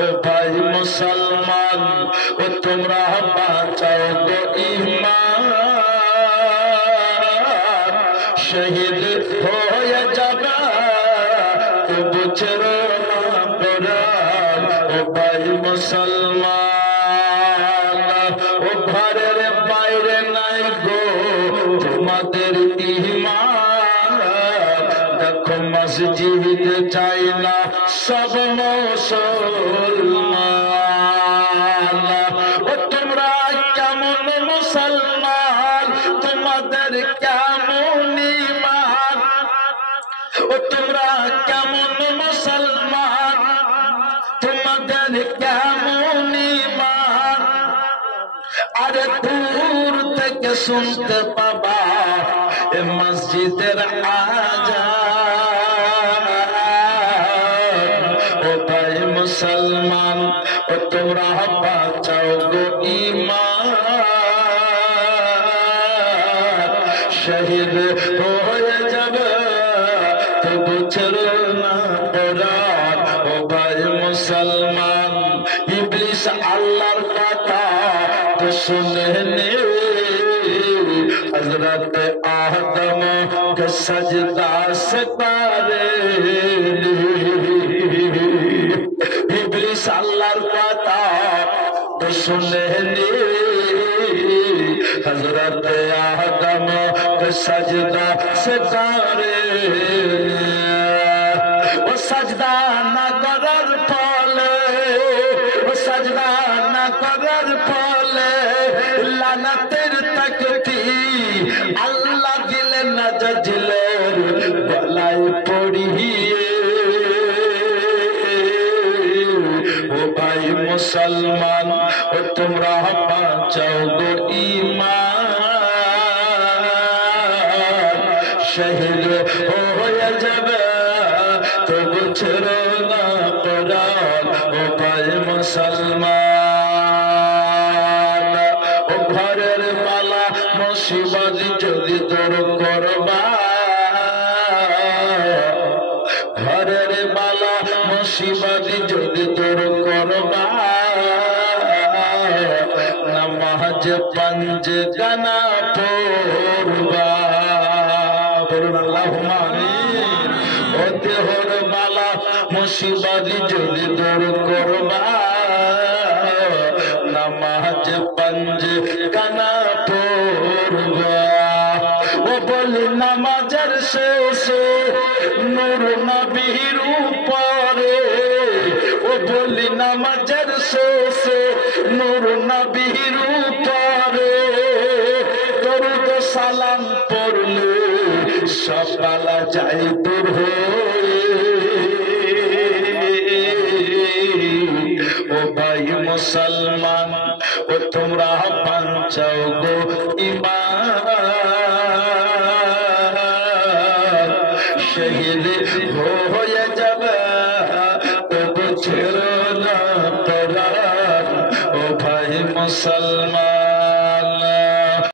ও ভাই মুসলমান ও তোমরা বাঁচাও গো ঈমান শহীদ হয়ে যাবে তবু ছেড়ো না কোরআন ও ভাই মুসলমান ও ঘরের বাইরে নাই গো তোমাদের ঈমান দেখো মসজিদ চাই না সব মুসলমান ও তোমরা কেমন মুসলমান তোমাদের কেমন ঈমান ও তোমরা কেমন মুসলমান তোমাদের কেমন ঈমান আরে দূর থেকে শুনতে পাবা এ মসজিদের আজান ও ভাই মুসলমান ও তোমরা বাঁচাও গো ঈমান শহীদ হয়ে যাবে তবু ছেড়ো না কোরআন ও ভাই মুসলমান ইবলিস আল্লাহর কথা তো শুনেনি हजरत आदम के सजदा से करेनी इब्लिस अल्लाहर কথা तो सुनेनी हजरत आदम के सजदा से करेनी वो सजदा ना करार फले वो सजदा ना करार फले लानतेर तकदीर अल्लाह दिले ना जजले बलाई पड़िए ओ भाई मुसलमान ओ तुमरा बाँचाओ गो ईमान शहीद हो जाबे तबु छेड़ो ना कुरान ओ भाई मुसलमान ओ घरेर बाला मुसीबत যদি দূর করবা ঘরের বালা মুসিবত যদি দূর করবা নামাজ পাঁচ গানা পড়বা বলুন আল্লাহুম্মা আমিন ও দেহর বালা মুসিবত যদি দূর করবা নামাজ পাঁচ গানা পড়বা ও বলি নামাজের শেষে নূর নবীর উপরে ও বলি নামাজের শেষে নূর নবীর উপরে দরুদ সালাম পড়লে সব বালা যায় দূর হয়ে ও ভাই মুসলমান ও তোমরা বাঁচাও গো ঈমান শহীদ হয়ে যাবে তবু ছেড়ো